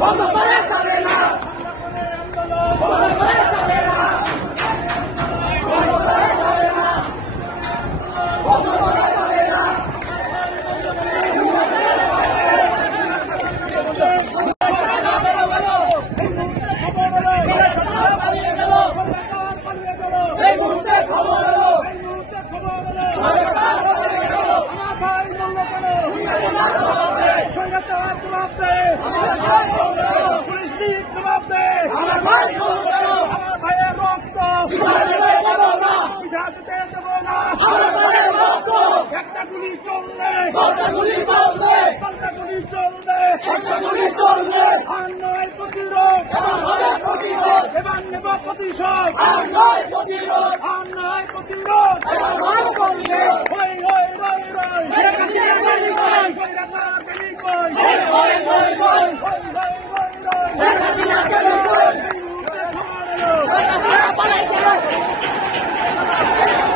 বন্ধ করা যাবে না, বন্ধ করা যাবে না, বন্ধ করা যাবে না, বন্ধ করা যাবে না। এই মুহূর্তে খবর হলো, পুলিশ দিক জবাব দে, আমার ভাইয়ের রক্ত বিধাতে দেব না, একটা গুলি চললে, পাল্টা গুলি চলবে,